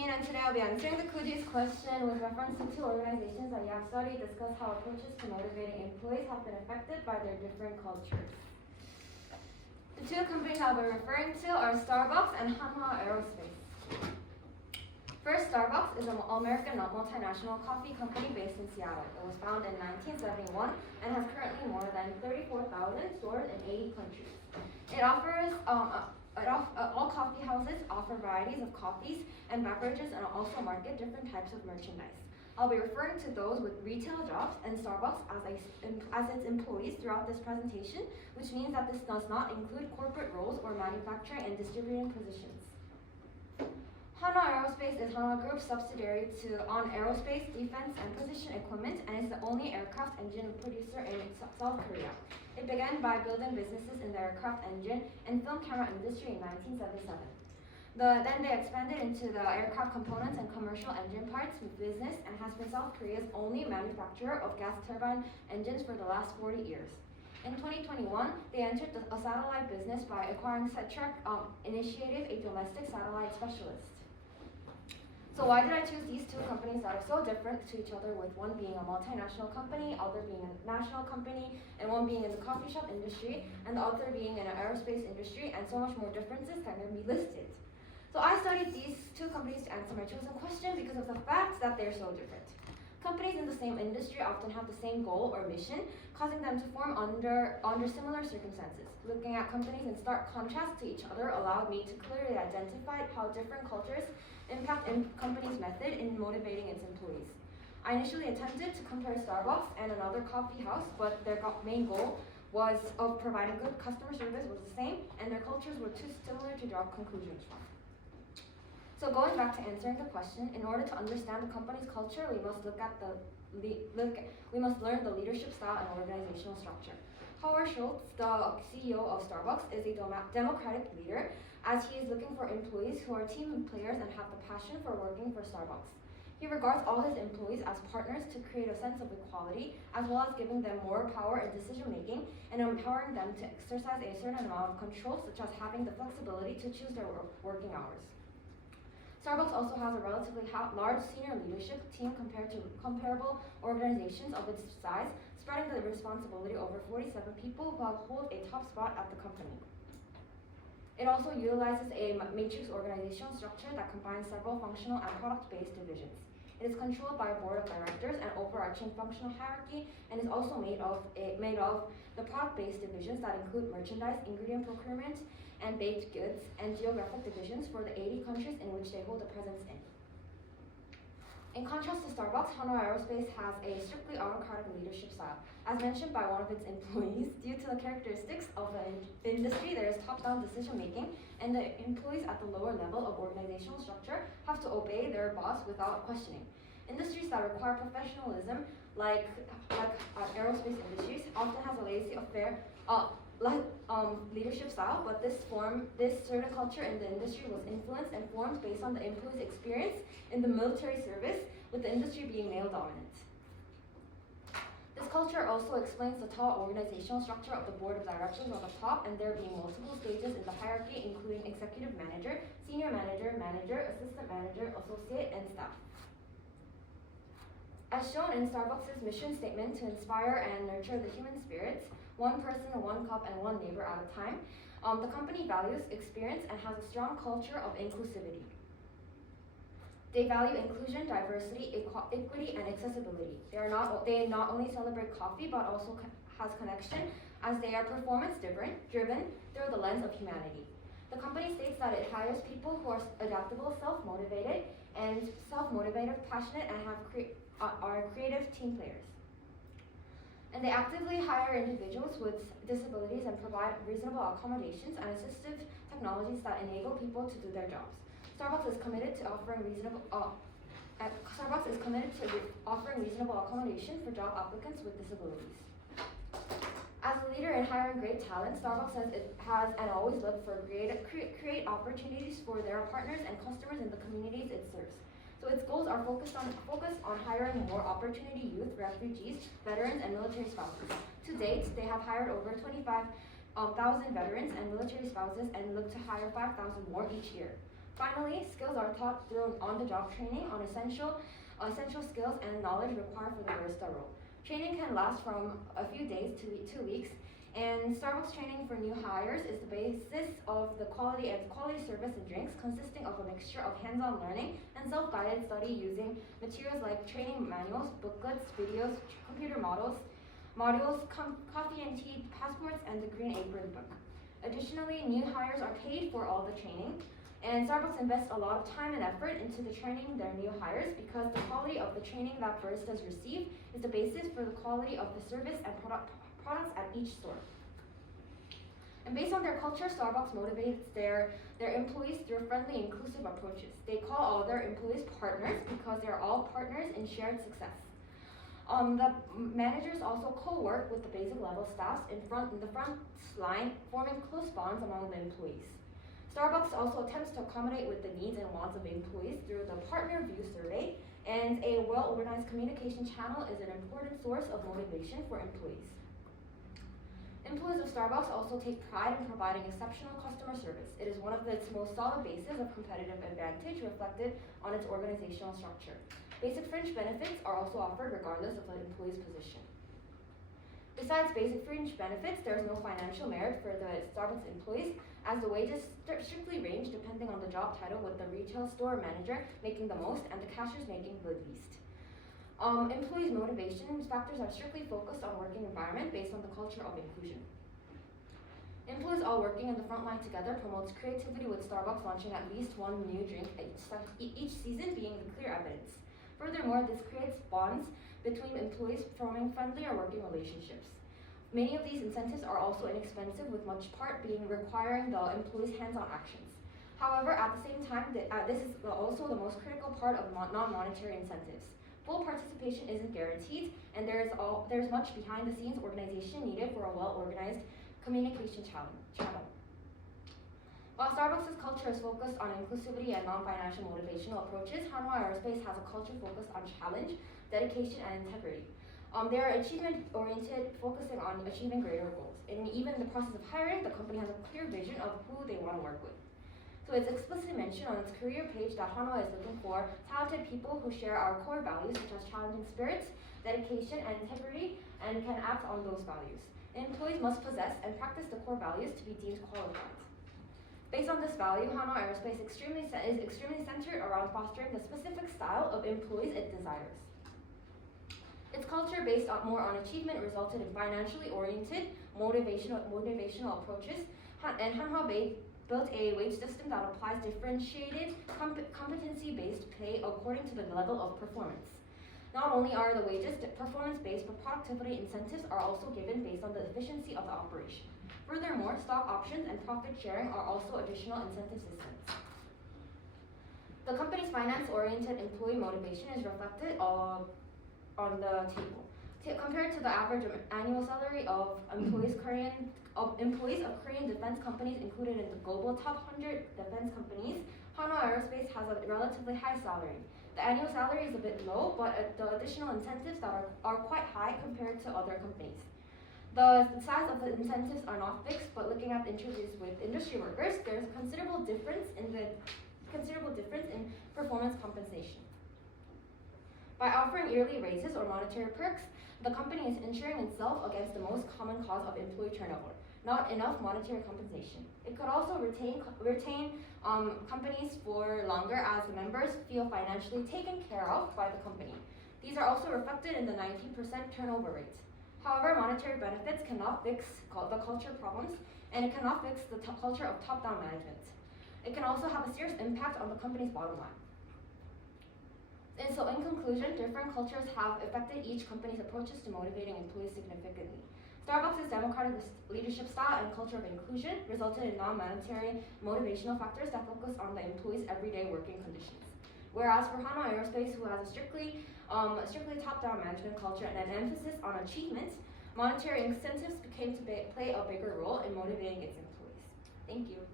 Eugene, and today I'll be answering the CUEGIS question with reference to two organizations that you have studied. Discuss how approaches to motivating employees have been affected by their different cultures. The two companies I'll be referring to are Starbucks and Hanwha Aerospace. First, Starbucks is an American multinational coffee company based in Seattle. It was founded in 1971 and has currently more than 34,000 stores in 80 countries. It offers all coffee houses offer varieties of coffees and beverages and also market different types of merchandise. I'll be referring to those with retail jobs and Starbucks as its employees throughout this presentation, which means that this does not include corporate roles or manufacturing and distributing positions. Hanwha Aerospace is Hanwha Group's subsidiary to On Aerospace, Defense, and Precision Equipment, and is the only aircraft engine producer in South Korea. It began by building businesses in the aircraft engine and film camera industry in 1977. Then they expanded into the aircraft components and commercial engine parts business and has been South Korea's only manufacturer of gas turbine engines for the last 40 years. In 2021, they entered a satellite business by acquiring Setrec Initiative, a domestic satellite specialist. So why did I choose these two companies that are so different to each other, with one being a multinational company, other being a national company, and one being in the coffee shop industry, and the other being in an aerospace industry, and so much more differences that can be listed. So I studied these two companies to answer my chosen question because of the fact that they're so different. Companies in the same industry often have the same goal or mission, causing them to form under similar circumstances. Looking at companies in stark contrast to each other allowed me to clearly identify how different cultures impact a company's method in motivating its employees. I initially attempted to compare Starbucks and another coffee house, but their main goal was of providing good customer service was the same, and their cultures were too similar to draw conclusions from. So going back to answering the question, in order to understand the company's culture, we must learn the leadership style and organizational structure. Howard Schultz, the CEO of Starbucks, is a democratic leader, as he is looking for employees who are team players and have the passion for working for Starbucks. He regards all his employees as partners to create a sense of equality, as well as giving them more power in decision making and empowering them to exercise a certain amount of control, such as having the flexibility to choose their working hours. Starbucks also has a relatively large senior leadership team compared to comparable organizations of its size, spreading the responsibility over 47 people who hold a top spot at the company. It also utilizes a matrix organizational structure that combines several functional and product-based divisions. It is controlled by a board of directors and overarching functional hierarchy, and is also made of the product-based divisions that include merchandise, ingredient procurement, and baked goods, and geographic divisions for the 80 countries in which they hold a presence in. In contrast to Starbucks, Hanwha Aerospace has a strictly autocratic leadership style. As mentioned by one of its employees, due to the characteristics of the industry, there is top-down decision-making, and the employees at the lower level of organizational structure have to obey their boss without questioning. Industries that require professionalism, like aerospace industries, often has a laissez faire leadership style, but this certain culture in the industry was influenced and formed based on the employee's experience in the military service, with the industry being male dominant. This culture also explains the tall organizational structure of the board of directors on the top, and there being multiple stages in the hierarchy, including executive manager, senior manager, manager, assistant manager, associate, and staff. As shown in Starbucks' mission statement to inspire and nurture the human spirits, one person, one cup, and one neighbor at a time, the company values experience and has a strong culture of inclusivity. They value inclusion, diversity, equity, and accessibility. They not only celebrate coffee, but also has connection, as they are performance-driven through the lens of humanity. The company states that it hires people who are adaptable, self-motivated, passionate, and are creative team players. And they actively hire individuals with disabilities and provide reasonable accommodations and assistive technologies that enable people to do their jobs. Starbucks is committed to offering reasonable accommodation for job applicants with disabilities. As a leader in hiring great talent, Starbucks says it has and always looked for create opportunities for their partners and customers in the communities it serves. So its goals are focused on hiring more opportunity youth, refugees, veterans, and military spouses. To date, they have hired over 25,000 veterans and military spouses and look to hire 5,000 more each year. Finally, skills are taught through on-the-job training on essential skills and knowledge required for the barista role. Training can last from a few days to 2 weeks, and Starbucks training for new hires is the basis of the quality service and drinks, consisting of a mixture of hands-on learning and self-guided study using materials like training manuals, booklets, videos, computer modules, coffee and tea passports, and the Green Apron book. Additionally, new hires are paid for all the training, and Starbucks invests a lot of time and effort into the training their new hires because the quality of the training that baristas receive is the basis for the quality of the service and products at each store. And based on their culture, Starbucks motivates their employees through friendly, inclusive approaches. They call all their employees partners because they are all partners in shared success. The managers also co-work with the basic level staffs in the front line, forming close bonds among the employees. Starbucks also attempts to accommodate with the needs and wants of employees through the Partner View survey, and a well-organized communication channel is an important source of motivation for employees. Employees of Starbucks also take pride in providing exceptional customer service. It is one of its most solid bases of competitive advantage reflected on its organizational structure. Basic fringe benefits are also offered regardless of the employee's position. Besides basic fringe benefits, there is no financial merit for the Starbucks employees, as the wages strictly range depending on the job title, with the retail store manager making the most and the cashiers making the least. Employees' motivation factors are strictly focused on working environment based on the culture of inclusion. Employees all working in the front line together promotes creativity, with Starbucks launching at least one new drink each season being the clear evidence. Furthermore, this creates bonds between employees, forming friendlier working relationships. Many of these incentives are also inexpensive, with much part being requiring the employees' hands-on actions. However, at the same time, this is also the most critical part of non-monetary incentives. Full participation isn't guaranteed, and there's much behind-the-scenes organization needed for a well-organized communication channel. While Starbucks' culture is focused on inclusivity and non-financial motivational approaches, Hanwha Aerospace has a culture focused on challenge, dedication, and integrity. They are achievement-oriented, focusing on achieving greater goals. And even in the process of hiring, the company has a clear vision of who they want to work with. So it's explicitly mentioned on its career page that Hanwha is looking for talented people who share our core values such as challenging spirits, dedication, and integrity, and can act on those values. Employees must possess and practice the core values to be deemed qualified. Based on this value, Hanwha Aerospace is extremely centered around fostering the specific style of employees it desires. Its culture, based more on achievement, resulted in financially oriented, motivational approaches, and Hanwha built a wage system that applies differentiated, competency-based pay according to the level of performance. Not only are the wages performance-based, but productivity incentives are also given based on the efficiency of the operation. Furthermore, stock options and profit sharing are also additional incentive systems. The company's finance-oriented employee motivation is reflected on the table. Compared to the average annual salary of employees of Korean defense companies included in the global top 100 defense companies, Hanwha Aerospace has a relatively high salary. The annual salary is a bit low, but the additional incentives that are quite high compared to other companies. The size of the incentives are not fixed, but looking at interviews with industry workers, there's a considerable difference in performance compensation. By offering yearly raises or monetary perks, the company is insuring itself against the most common cause of employee turnover, not enough monetary compensation. It could also retain companies for longer as the members feel financially taken care of by the company. These are also reflected in the 19% turnover rate. However, monetary benefits cannot fix the culture problems, and it cannot fix the culture of top-down management. It can also have a serious impact on the company's bottom line. And so in conclusion, different cultures have affected each company's approaches to motivating employees significantly. Starbucks' democratic leadership style and culture of inclusion resulted in non-monetary motivational factors that focus on the employees' everyday working conditions. Whereas for Hanwha Aerospace, who has a strictly top-down management culture and an emphasis on achievements, monetary incentives came to play a bigger role in motivating its employees. Thank you.